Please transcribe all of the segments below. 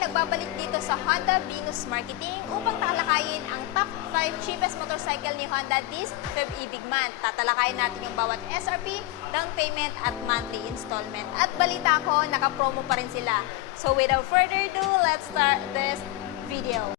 nagbabalik dito sa Honda Venus Marketing upang talakayin ang top 5 cheapest motorcycle ni Honda this Feb Ibig Month. Tatalakayin natin yung bawat SRP, down payment at monthly installment. At balita ko, naka-promo pa rin sila. So without further ado, let's start this video.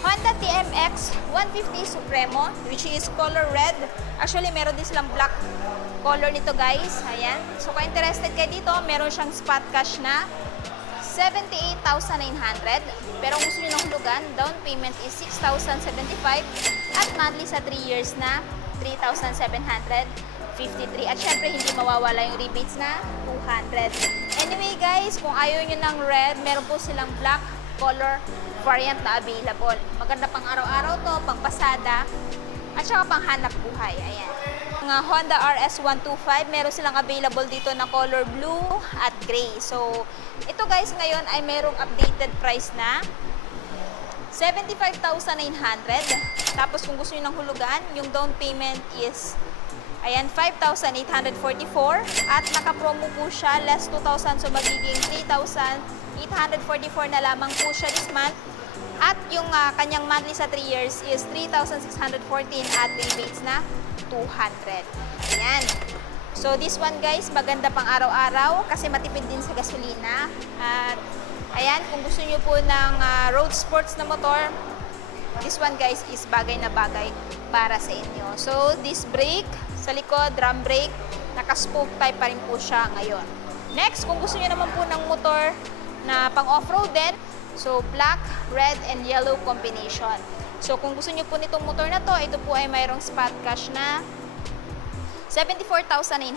Honda TMX 150 Supremo, which is color red. Actually, meron din silang black color nito, guys. Ayan. So, kung interested kayo dito, meron siyang spot cash na 78,900. Pero kung gusto nyo ng hulugan, down payment is 6,075 at monthly sa 3 years na 3,753. At syempre, hindi mawawala yung rebates na 200. Anyway, guys, kung ayaw nyo ng red, meron po silang black color variant na available. Maganda pang araw-araw to, pang pasada, at saka pang hanap buhay. Ayan. Mga Honda RS125, meron silang available dito na color blue at gray. So, ito guys, ngayon ay merong updated price na 75,900. Tapos kung gusto nyo ng hulugan, yung down payment is ayan, 5,844 at naka-promo po siya, less 2,000, so magiging 3,844 na lamang po siya this month. At yung kanyang monthly sa 3 years is 3,614 at rebates na 200. Ayan. So this one guys, maganda pang araw-araw kasi matipid din sa gasolina. At ayan, kung gusto nyo po ng road sports na motor, this one guys is bagay na bagay para sa inyo. So this brake, sa likod, drum brake, naka-spoke type pa rin po siya ngayon. Next, kung gusto nyo naman po ng motor na pang off-road din, so black, red, and yellow combination. So kung gusto nyo po nitong motor na to, ito po ay mayroong spot cash na 74,900.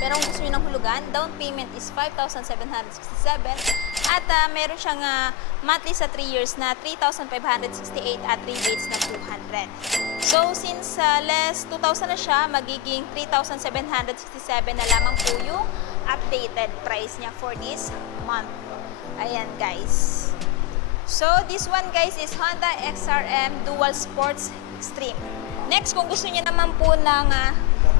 Pero kung gusto nyo ng hulugan, down payment is 5,767. At meron siyang monthly sa 3 years na 3,568 at rebates na 200. So since less 2,000 na siya, magiging 3,767 na lamang po yung updated price niya for this month. Ayan guys. So this one guys is Honda XRM Dual Sports Extreme. Next, kung gusto niyo naman po ng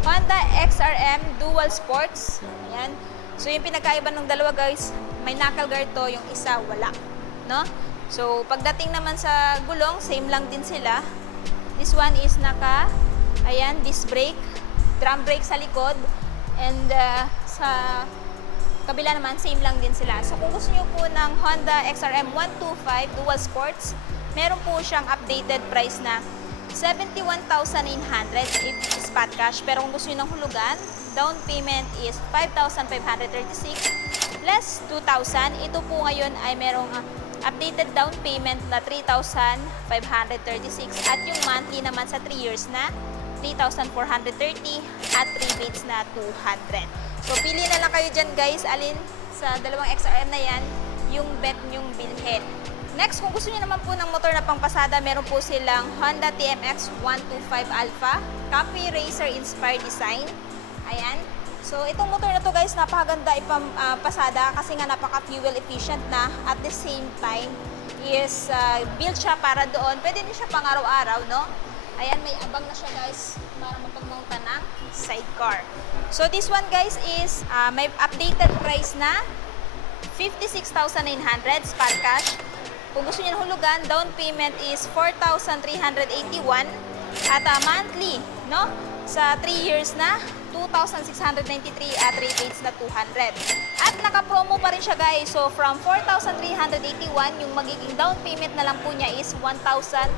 Honda XRM Dual Sports, ayan. So yung pinagkaiba ng dalawa guys, may knuckle guard to, yung isa wala, no? So pagdating naman sa gulong, same lang din sila. This one is ayan, disc brake, drum brake sa likod, and sa kabila naman, same lang din sila. So kung gusto nyo po ng Honda XRM 125 Dual Sports, meron po siyang updated price na 71,900 if spot cash. Pero kung gusto nyo ng hulugan, down payment is 5,536 less 2,000. Ito po ngayon ay merong updated down payment na 3,536 at yung monthly naman sa 3 years na 3,430 at rebates na 200. So, pili na lang kayo dyan guys, alin sa dalawang XRM na yan, yung bet nyong bilhin. Next, kung gusto niyo naman po ng motor na pangpasada, meron po silang Honda TMX 125 Alpha, Copy Racer Inspired Design. Ayan. So, itong motor na to guys, napakaganda ipapasada kasi nga napaka-fuel efficient na at the same time is built siya para doon. Pwede din siya pang araw-araw, no? Ayan, may abang na siya guys para mapagmounta ng sidecar. So this one guys is may updated price na 56,900 spot cash. Kung gusto niyo ng hulugan, down payment is 4,381 at monthly, no? Sa 3 years na 2,693 at rebates na 200. At naka-promo pa rin siya guys. So from 4,381, yung magiging down payment na lang po niya is 1,381.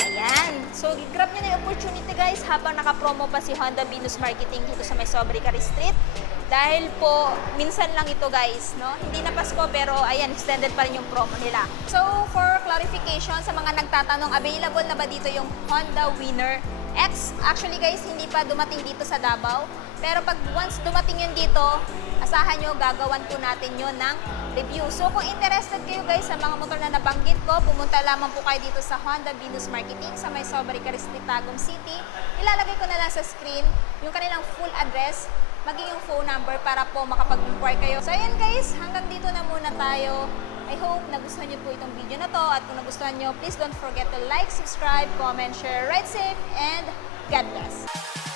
Ayan. So, grab nyo na yung opportunity guys habang naka-promo pa si Honda Venus Marketing dito sa may Sobricari Street. Dahil po, minsan lang ito guys, no? Hindi na Pasko pero ayan, extended pa rin yung promo nila. So, for clarification sa mga nagtatanong, available na ba dito yung Honda Winner X. Actually guys, hindi pa dumating dito sa Davao. Pero pag once dumating yun dito, asahan nyo, gagawan po natin yun ng review. So kung interested kayo guys sa mga motor na nabanggit ko, pumunta lamang po kayo dito sa Honda Venus Marketing sa may Sobrica Street, Tagum City. Ilalagay ko na lang sa screen yung kanilang full address, maging yung phone number para po makapag-inquire kayo. So ayan guys, hanggang dito na muna tayo. I hope nagustuhan niyo po itong video na to, at kung nagustuhan niyo, please don't forget to like, subscribe, comment, share, ride safe, and God bless!